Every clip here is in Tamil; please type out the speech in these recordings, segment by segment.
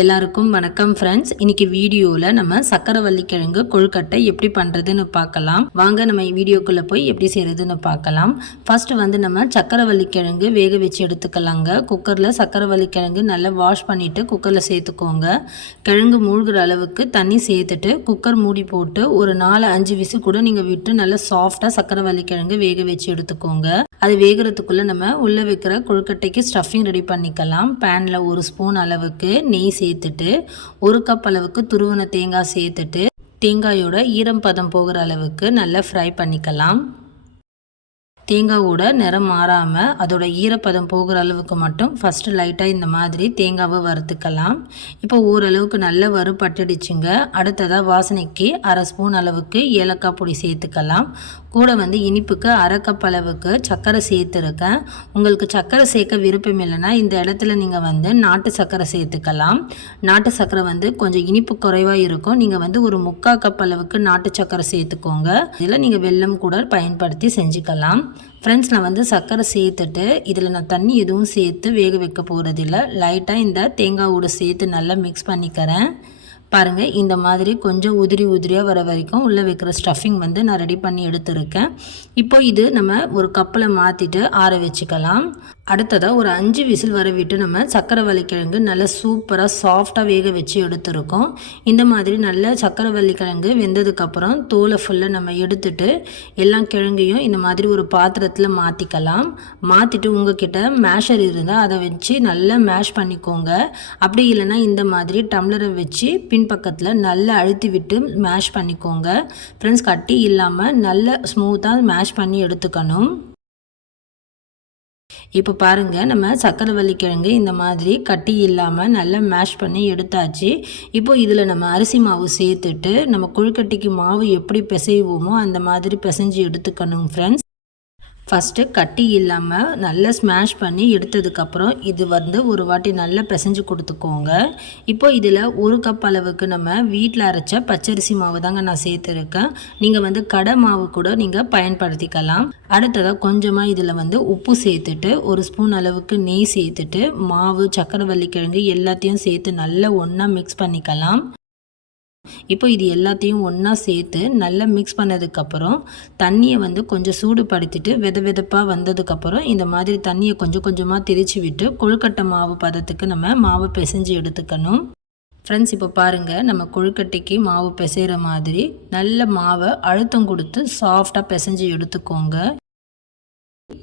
எல்லாருக்கும் வணக்கம் ஃப்ரெண்ட்ஸ். இன்னைக்கு வீடியோவில் நம்ம சக்கரவள்ளி கிழங்கு கொழுக்கட்டை எப்படி பண்ணுறதுன்னு பார்க்கலாம். வாங்க நம்ம வீடியோக்குள்ளே போய் எப்படி செய்கிறதுன்னு பார்க்கலாம். ஃபர்ஸ்ட் நம்ம சக்கரவள்ளி கிழங்கு வேக வச்சு எடுத்துக்கலாங்க. குக்கரில் சக்கரவள்ளி கிழங்கு நல்லா வாஷ் பண்ணிவிட்டு குக்கரில் சேர்த்துக்கோங்க. கிழங்கு மூழ்கிற அளவுக்கு தண்ணி சேர்த்துட்டு குக்கர் மூடி போட்டு ஒரு 4-5 விசில் கூட நீங்கள் விட்டு நல்லா சாஃப்டாக சக்கரவள்ளி கிழங்கு வேக வச்சு எடுத்துக்கோங்க. அது வேகிறதுக்குள்ளே நம்ம உள்ளே வைக்கிற கொழுக்கட்டைக்கு ஸ்டஃபிங் ரெடி பண்ணிக்கலாம். பேனில் 1 ஸ்பூன் அளவுக்கு நெய் சேர்த்துட்டு 1 கப் அளவுக்கு துருவன தேங்காய் சேர்த்துட்டு தேங்காயோட ஈரம் பதம் போகிற அளவுக்கு நல்லா ஃப்ரை பண்ணிக்கலாம். தேங்காவோட நிறம் மாறாமல் அதோட ஈரப்பதம் போகிற அளவுக்கு மட்டும் ஃபஸ்ட்டு லைட்டாக இந்த மாதிரி தேங்காவை வறுத்துக்கலாம். இப்போ ஓரளவுக்கு நல்லா வறுபட்டுடுச்சுங்க. அடுத்ததாக வாசனைக்கு 1/2 ஸ்பூன் அளவுக்கு ஏலக்காய் பொடி சேர்த்துக்கலாம். கூட இனிப்புக்கு 1/2 கப் அளவுக்கு சர்க்கரை சேர்த்துருக்கேன். உங்களுக்கு சர்க்கரை சேர்க்க விருப்பம் இல்லைன்னா இந்த இடத்துல நீங்கள் நாட்டு சர்க்கரை சேர்த்துக்கலாம். நாட்டு சர்க்கரை கொஞ்சம் இனிப்பு குறைவாக இருக்கும். நீங்கள் ஒரு 3/4 கப் அளவுக்கு நாட்டு சர்க்கரை சேர்த்துக்கோங்க. இதில் நீங்கள் வெல்லம் கூட பயன்படுத்தி செஞ்சுக்கலாம். ஃப்ரெண்ட்ஸ், நான் சர்க்கரை சேர்த்துட்டு இதில் நான் தண்ணி எதுவும் சேர்த்து வேக வைக்க போகிறதில்ல. லைட்டாக இந்த தேங்காவோடு சேர்த்து நல்லா மிக்ஸ் பண்ணிக்கிறேன். பாருங்கள், இந்த மாதிரி கொஞ்சம் உதிரியாக வர வரைக்கும் உள்ளே வைக்கிற ஸ்டஃபிங் நான் ரெடி பண்ணி எடுத்துருக்கேன். இப்போ இது நம்ம ஒரு கப்பில் மாற்றிட்டு ஆற வச்சுக்கலாம். அடுத்ததாக ஒரு 5 விசில் வர விட்டு நம்ம சக்கரவள்ளி கிழங்கு நல்லா சூப்பராக சாஃப்டாக வேக வச்சு எடுத்துருக்கோம். இந்த மாதிரி நல்ல சக்கரவள்ளி கிழங்கு வெந்ததுக்கப்புறம் தோலை ஃபுல்லாக நம்ம எடுத்துட்டு எல்லா கிழங்கையும் இந்த மாதிரி ஒரு பாத்திரத்தில் மாற்றிக்கலாம். மாற்றிட்டு உங்ககிட்ட மேஷர் இருந்தால் அதை வச்சு நல்லா மேஷ் பண்ணிக்கோங்க. அப்படி இல்லைன்னா இந்த மாதிரி டம்ளரை வச்சு பக்கத்தில் நல்லா அழுத்தி விட்டு மேஷ் பண்ணிக்கோங்க. ஃப்ரெண்ட்ஸ், கட்டி இல்லாமல் நல்லா ஸ்மூத்தாக மேஷ் பண்ணி எடுத்துக்கணும். இப்போ பாருங்கள், நம்ம சக்கரவள்ளி கிழங்கு இந்த மாதிரி கட்டி இல்லாமல் நல்லா மேஷ் பண்ணி எடுத்தாச்சு. இப்போ இதில் நம்ம அரிசி மாவு சேர்த்துட்டு நம்ம கொழுக்கட்டைக்கு மாவு எப்படி பிசைவோமோ அந்த மாதிரி பிசைஞ்சு எடுத்துக்கணும். ஃப்ரெண்ட்ஸ், ஃபஸ்ட்டு கட்டி இல்லாமல் நல்லா ஸ்மாஷ் பண்ணி எடுத்ததுக்கப்புறம் இது ஒரு வாட்டி நல்லா பிசைஞ்சு கொடுத்துக்கோங்க. இப்போ இதில் 1 கப் அளவுக்கு நம்ம வீட்டில் அரைச்ச பச்சரிசி மாவு தாங்க நான் சேர்த்துருக்கேன். நீங்கள் கடை மாவு கூட நீங்கள் பயன்படுத்திக்கலாம். அடுத்ததாக கொஞ்சமாக இதில் உப்பு சேர்த்துட்டு 1 ஸ்பூன் அளவுக்கு நெய் சேர்த்துட்டு மாவு சக்கரவள்ளி கிழங்கு எல்லாத்தையும் சேர்த்து நல்லா ஒன்றா மிக்ஸ் பண்ணிக்கலாம். இப்போ இது எல்லாத்தையும் ஒன்றா சேர்த்து நல்லா மிக்ஸ் பண்ணதுக்கப்புறம் தண்ணியை கொஞ்சம் சூடுபடுத்திட்டு வெதப்பாக வந்ததுக்கப்புறம் இந்த மாதிரி தண்ணியை கொஞ்சம் கொஞ்சமாக திரிச்சு விட்டு கொழுக்கட்டை மாவு பதத்துக்கு நம்ம மாவு பிசைஞ்சு எடுத்துக்கணும். ஃப்ரெண்ட்ஸ், இப்போ பாருங்கள், நம்ம கொழுக்கட்டைக்கு மாவு பிசைகிற மாதிரி நல்ல மாவை அழுத்தம் கொடுத்து சாஃப்டாக பிசைஞ்சு எடுத்துக்கோங்க.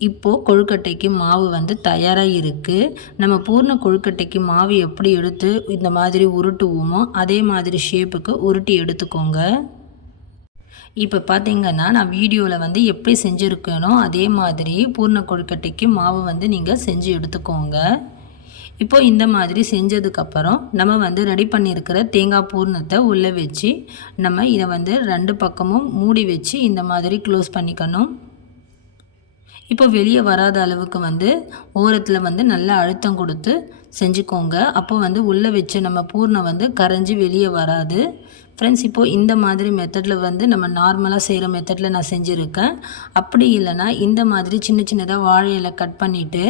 இப்போது கொழுக்கட்டைக்கு மாவு தயாராக இருக்குது. நம்ம பூர்ண கொழுக்கட்டைக்கு மாவு எப்படி எடுத்து இந்த மாதிரி உருட்டுவோமோ அதே மாதிரி ஷேப்புக்கு உருட்டி எடுத்துக்கோங்க. இப்போ பார்த்தீங்கன்னா நான் வீடியோவில் எப்படி செஞ்சுருக்கேனோ அதே மாதிரி பூர்ண கொழுக்கட்டைக்கு மாவு நீங்கள் செஞ்சு எடுத்துக்கோங்க. இப்போ இந்த மாதிரி செஞ்சதுக்கப்புறம் நம்ம ரெடி பண்ணியிருக்கிற தேங்காய் பூர்ணத்தை உள்ளே வச்சு நம்ம இதை 2 பக்கமும் மூடி வச்சு இந்த மாதிரி க்ளோஸ் பண்ணிக்கணும். இப்போ வெளியே வராத அளவுக்கு ஓரத்தில் நல்லா அழுத்தம் கொடுத்து செஞ்சுக்கோங்க. அப்போ உள்ளே வச்சு நம்ம பூர்ணம் கரைஞ்சி வெளியே வராது. ஃப்ரெண்ட்ஸ், இப்போது இந்த மாதிரி மெத்தடில் நம்ம நார்மலாக செய்கிற மெத்தடில் நான் செஞ்சுருக்கேன். அப்படி இல்லைனா இந்த மாதிரி சின்னதாக வாழை இலை கட் பண்ணிவிட்டு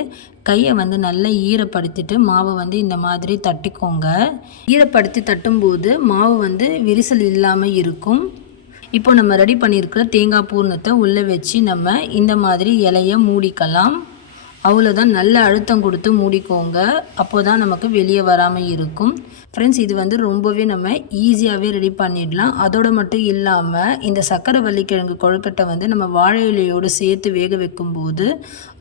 கையை நல்லா ஈரப்படுத்திட்டு மாவை இந்த மாதிரி தட்டிக்கோங்க. ஈரப்படுத்தி தட்டும்போது மாவு விரிசல் இல்லாமல் இருக்கும். இப்போ நம்ம ரெடி பண்ணியிருக்கிற தேங்காய் பூர்ணத்தை உள்ளே வச்சு நம்ம இந்த மாதிரி இலையை மூடிக்கலாம். அவ்வளோதான், நல்ல அழுத்தம் கொடுத்து மூடிக்கோங்க. அப்போ தான் நமக்கு வெளியே வராமல் இருக்கும். ஃப்ரெண்ட்ஸ், இது ரொம்பவே நம்ம ஈஸியாகவே ரெடி பண்ணிடலாம். அதோடு மட்டும் இல்லாமல் இந்த சக்கரவள்ளி கிழங்கு கொழுக்கட்டை நம்ம வாழை இலையோடு சேர்த்து வேக வைக்கும்போது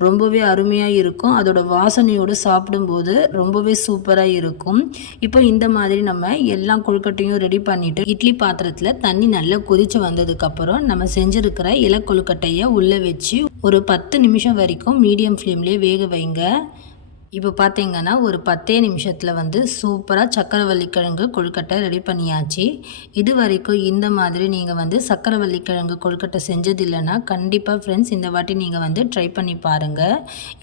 ரொம்பவே அருமையாக இருக்கும். அதோட வாசனையோடு சாப்பிடும்போது ரொம்பவே சூப்பராக இருக்கும். இப்போ இந்த மாதிரி நம்ம எல்லா கொழுக்கட்டையும் ரெடி பண்ணிவிட்டு இட்லி பாத்திரத்தில் தண்ணி நல்லா கொதித்து வந்ததுக்கப்புறம் நம்ம செஞ்சுருக்கிற இலை கொழுக்கட்டையை உள்ளே வச்சு ஒரு 10 நிமிஷம் வரைக்கும் மீடியம் ஃப்ளேம்லேயே வேக வைங்க. இப்போ பார்த்தீங்கன்னா ஒரு 10 நிமிஷத்தில் சூப்பராக சக்கரவள்ளி கிழங்கு கொழுக்கட்டை ரெடி பண்ணியாச்சு. இது வரைக்கும் இந்த மாதிரி நீங்கள் சக்கரவள்ளி கிழங்கு கொழுக்கட்டை செஞ்சதில்லைன்னா கண்டிப்பாக ஃப்ரெண்ட்ஸ் இந்த வாட்டி நீங்கள் ட்ரை பண்ணி பாருங்கள்.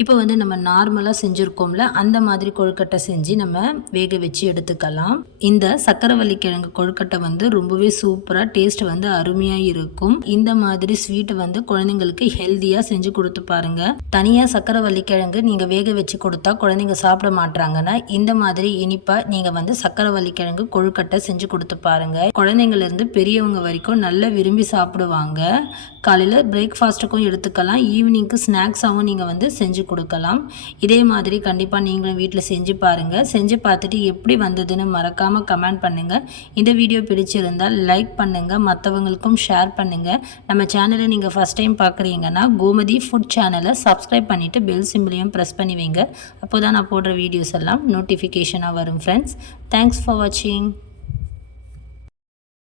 இப்போ நம்ம நார்மலாக செஞ்சுருக்கோம்ல அந்த மாதிரி கொழுக்கட்டை செஞ்சு நம்ம வேக வச்சு எடுத்துக்கலாம். இந்த சக்கரவள்ளி கிழங்கு கொழுக்கட்டை ரொம்பவே சூப்பராக டேஸ்ட் அருமையாக இருக்கும். இந்த மாதிரி ஸ்வீட்டை குழந்தைங்களுக்கு ஹெல்த்தியாக செஞ்சு கொடுத்து பாருங்கள். தனியாக சக்கரவள்ளி கிழங்கு நீங்கள் வேக வச்சு கொடுத்தா குழந்தைங்க சாப்பிட மாட்றாங்கன்னா இந்த மாதிரி இனிப்பாக நீங்கள் வந்து சக்கரவள்ளி கிழங்கு கொழுக்கட்டை செஞ்சு கொடுத்து பாருங்கள். குழந்தைங்கள்லேருந்து பெரியவங்க வரைக்கும் நல்லா விரும்பி சாப்பிடுவாங்க. காலையில் பிரேக்ஃபாஸ்ட்டுக்கும் எடுத்துக்கலாம், ஈவினிங்க்கு ஸ்நாக்ஸாகவும் நீங்கள் வந்து செஞ்சு கொடுக்கலாம். இதே மாதிரி கண்டிப்பாக நீங்களும் வீட்டில் செஞ்சு பாருங்கள். செஞ்சு பார்த்துட்டு எப்படி வந்ததுன்னு மறக்காமல் கமெண்ட் பண்ணுங்கள். இந்த வீடியோ பிடிச்சிருந்தால் லைக் பண்ணுங்கள், மற்றவங்களுக்கும் ஷேர் பண்ணுங்கள். நம்ம சேனலை நீங்கள் ஃபஸ்ட் டைம் பார்க்குறீங்கன்னா கோமதி ஃபுட் சேனலை சப்ஸ்கிரைப் பண்ணிவிட்டு பெல் சிம்பிளையும் ப்ரெஸ் பண்ணி வைங்க. அப்போ தான் நான் போடுற வீடியோஸ் எல்லாம் நோட்டிஃபிகேஷனாக வரும் ஃப்ரெண்ட்ஸ். தேங்க்ஸ் ஃபார் வாட்சிங்.